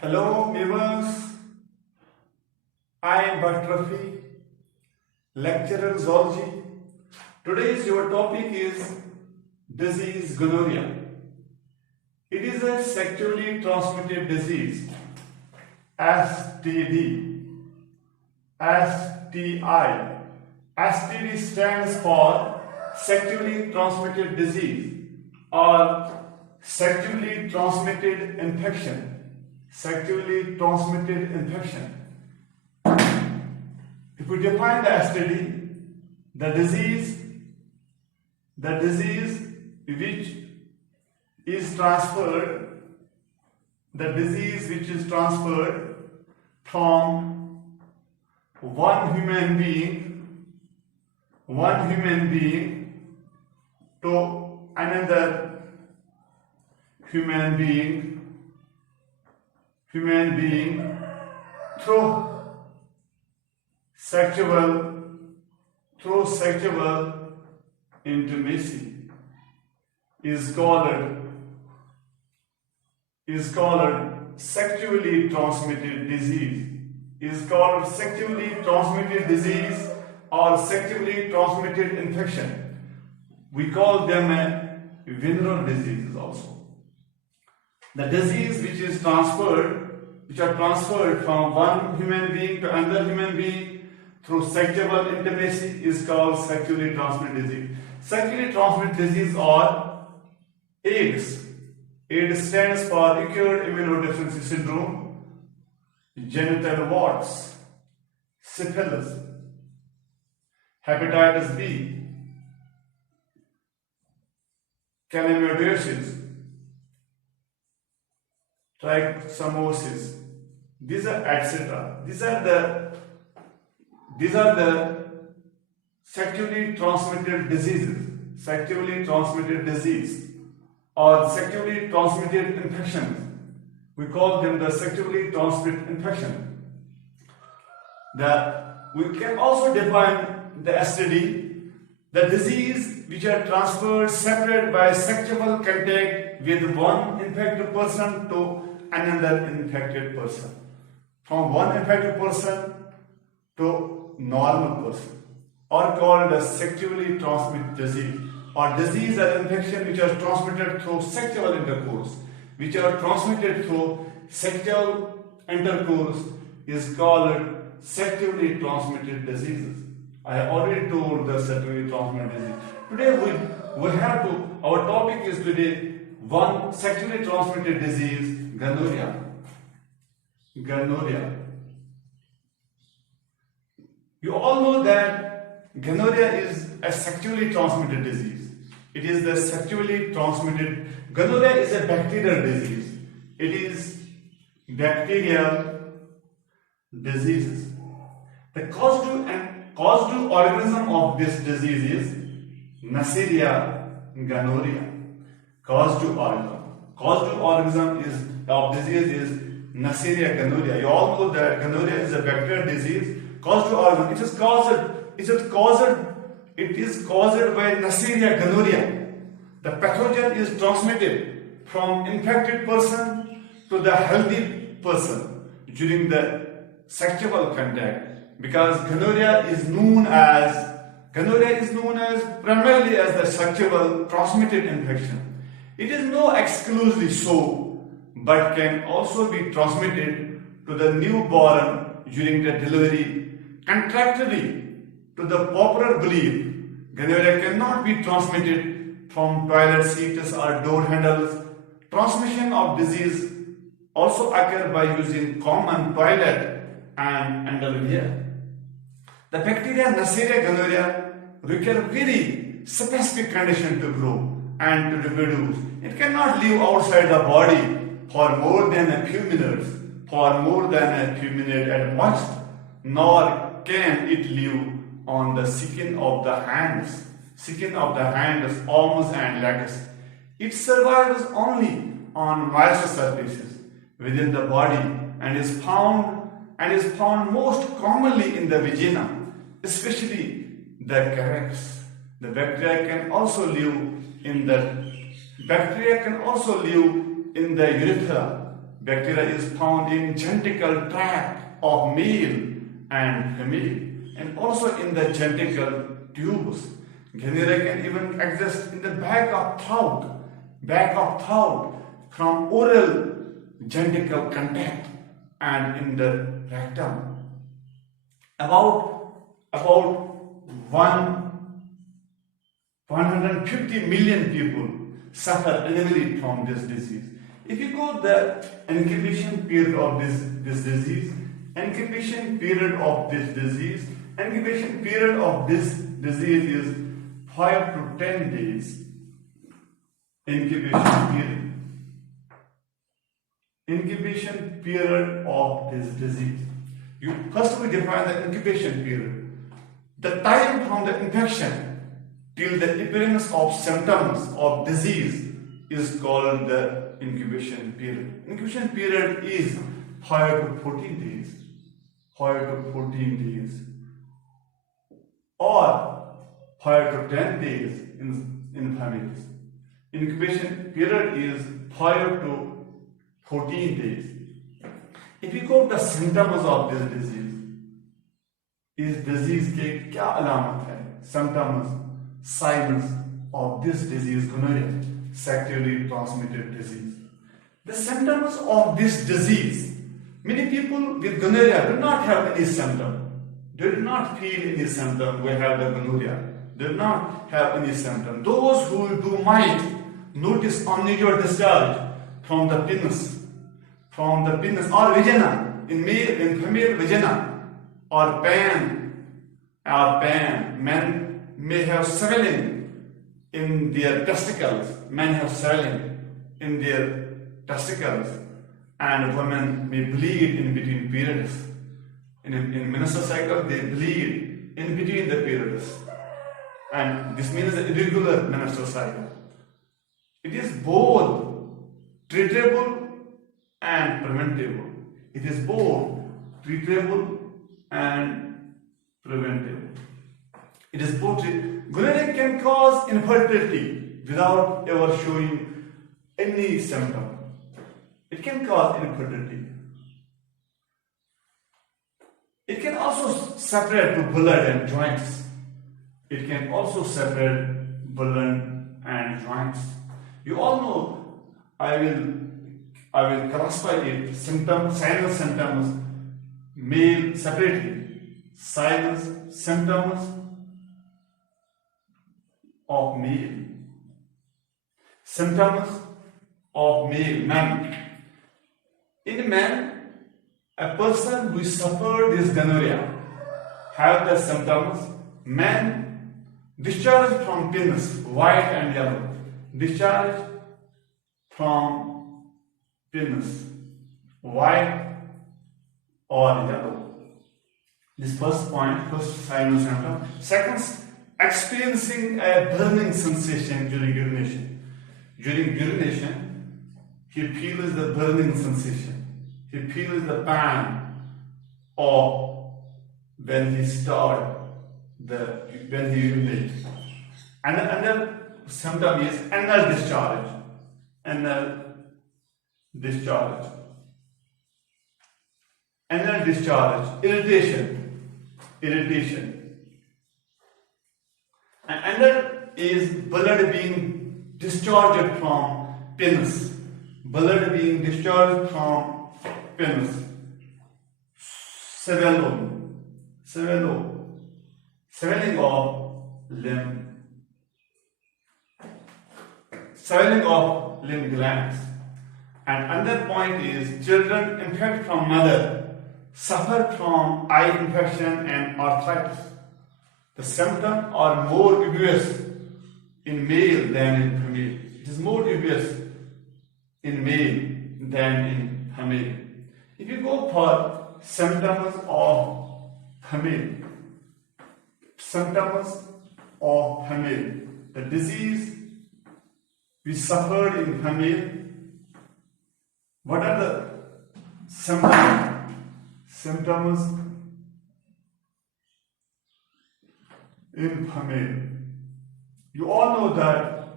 Hello viewers, I am Dr. Rafi, lecturer zoology. Today's your topic is disease gonorrhea. It is a sexually transmitted disease, STD, STI. STD stands for sexually transmitted disease or sexually transmitted infection. Sexually transmitted infection. If we define the STD, the disease which is transferred, from one human being to another human being through sexual intimacy is called sexually transmitted disease. Or sexually transmitted infection. We call them veneral diseases also. The disease which are transferred from one human being to another human being through sexual intimacy is called sexually transmitted disease. Sexually transmitted disease or AIDS. AIDS stands for acute immunodeficiency syndrome, genital warts, syphilis, hepatitis B, chlamydosis, trichomosis. These are etc. These are the sexually transmitted diseases, or sexually transmitted infections. We call them the sexually transmitted infection. We can also define the STD, the disease which are transferred separate by sexual contact with one infected person to another infected person. From one infected person to normal person, or called a sexually transmitted disease, or disease or infection which are transmitted through sexual intercourse, is called sexually transmitted diseases. I have already told the sexually transmitted disease. Today our topic is one sexually transmitted disease, gonorrhea. You all know that gonorrhea is a sexually transmitted disease. Gonorrhea is a bacterial disease. It is bacterial diseases. The causative organism of this disease is Neisseria gonorrhea. Causative organism of disease is Neisseria gonorrhea. You all know that gonorrhea is a bacterial disease. Causative organism. It is caused by Neisseria gonorrhea. The pathogen is transmitted from infected person to the healthy person during the sexual contact, because gonorrhea is known as primarily as the sexual transmitted infection. It is not exclusively so, but can also be transmitted to the newborn during the delivery. Contrary to the popular belief, gonorrhea cannot be transmitted from toilet seats or door handles. Transmission of disease also occurs by using common toilet and underwear. The bacteria Neisseria gonorrhea require very specific condition to grow and to reproduce. It cannot live outside the body for more than a few minutes at most, nor can it live on the skin of the hands, arms and legs. It survives only on moist surfaces within the body and is found most commonly in the vagina, especially the carex. The bacteria can also live in the urethra. Bacteria is found in genital tract of male and female, and also in the genital tubes. Gonorrhea can even exist in the back of throat from oral genital contact and in the rectum. About 150 million people suffer annually from this disease. If you go the incubation period of this disease is 5 to 10 days. Incubation period of this disease. You first we define the incubation period. The time from the infection till the appearance of symptoms of disease is called the incubation period. Incubation period is 5 to 14 days. Or 5 to 10 days in families. Incubation period is 5 to 14 days. If you go to the symptoms of this disease, इस disease के क्या अलामत है? Symptoms, signs of this disease, gonorrhea, sexually transmitted disease. The symptoms of this disease, many people with gonorrhea do not have any symptom. They do not feel any symptom. We have the gonorrhea. They do not have any symptom. Those who might notice unusual discharge from the penis or vagina, in male and female vagina, or pain. Men may have swelling in their testicles. And women may bleed in between periods. In menstrual cycle, they bleed in between the periods. And this means an irregular menstrual cycle. It is both treatable and preventable. Gonorrhea can cause infertility without ever showing any symptom. It can cause infertility. It can also separate to blood and joints. You all know, I will classify it sinus symptoms, male separately. Sinus symptoms of male. Symptoms of male, men. In men, a person who suffered this gonorrhea have the symptoms. Men discharge from penis, white and yellow. Discharge from penis, white or yellow. This first point, first sign or symptom. Second, experiencing a burning sensation during urination. During urination, he feels the burning sensation. He feels the pain or when he urinates. And another symptom is anal discharge. Irritation. And another is blood being discharged from penis. Swelling of limb glands. And another point is children infected from mother suffer from eye infection and arthritis. The symptoms are more obvious in male than in female. It is more obvious in male than in female. If you go for symptoms of female, the disease we suffered in female, what are the symptoms? Symptoms in female. You all know that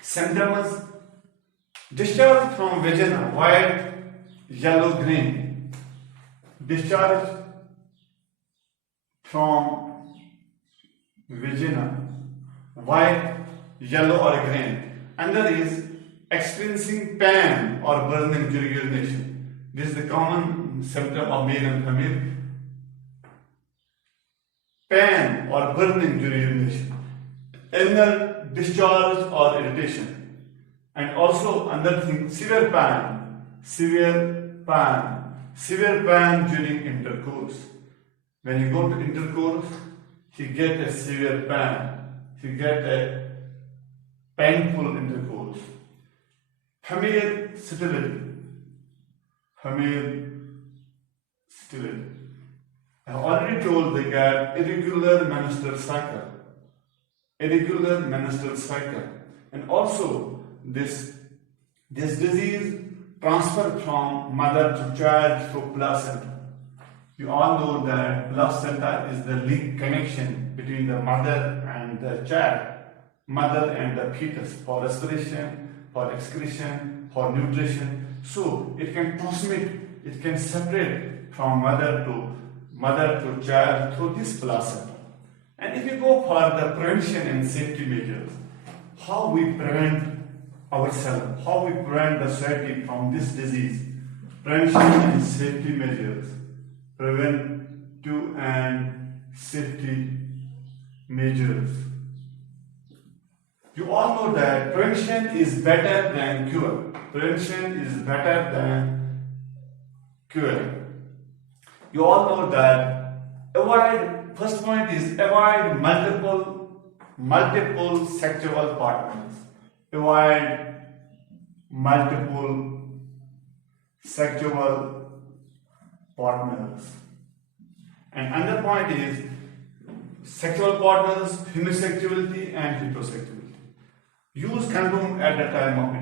symptoms discharge from vagina, white, yellow green, discharge from vagina, white, yellow or green. Another is experiencing pain or burning during urination. This is the common symptom of male and female. Pain or burning during urination. Anal discharge or irritation. And also another thing, severe pain during intercourse. When you go to intercourse, you get a severe pain, you get a painful intercourse. Female sterility. I have already told they get irregular menstrual cycle. And also this disease transferred from mother to child through placenta. You all know that placenta is the link connection between the mother and the child, mother and the fetus for respiration, for excretion, for nutrition. So it can transmit, it can separate from mother to child through this placenta. And if you go for the prevention and safety measures, how we prevent ourselves, how we prevent the society from this disease, prevention and safety measures. Preventive and safety measures. You all know that prevention is better than cure. You all know that first point is avoid multiple sexual partners. Avoid multiple sexual partners. And another point is sexual partners, homosexuality and heterosexuality. Use condom at the time of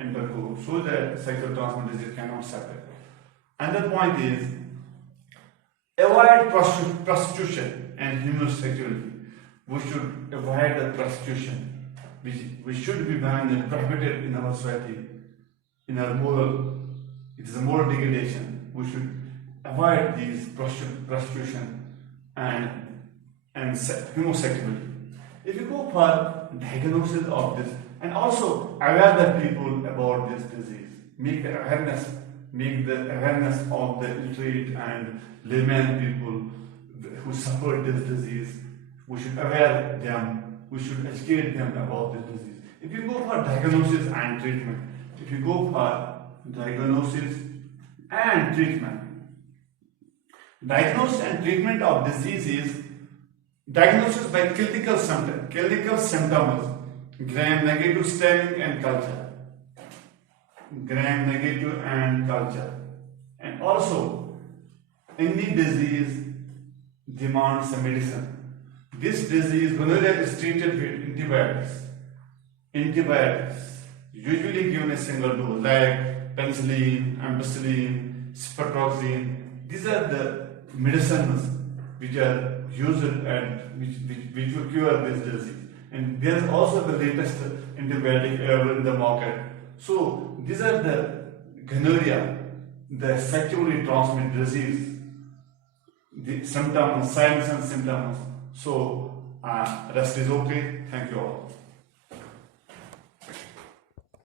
intercourse. So that sexual transmitted disease cannot separate. Another point is avoid prostitution and homosexuality. We should avoid the prostitution. We should be banned and prohibited in our society. In our it is a moral degradation. We should avoid these prostitution and homosexuality. If you go for diagnosis of this and also aware the people about this disease, make the awareness of the illiterate and layman people who suffer this disease. We should aware them. We should educate them about this disease. If you go for diagnosis and treatment. Diagnosis and treatment of disease is diagnosis by clinical symptoms, gram-negative staining and culture. And also, any disease demands a medicine. This disease, gonorrhea, is treated with antibiotics. Usually given a single dose like penicillin, ampicillin, ceftriaxone. These are the medicines which are used and which will cure this disease. And there is also the latest antibiotic available in the market. So these are the gonorrhea, the sexually transmitted disease, the symptoms, signs and symptoms. So rest is okay. Thank you all.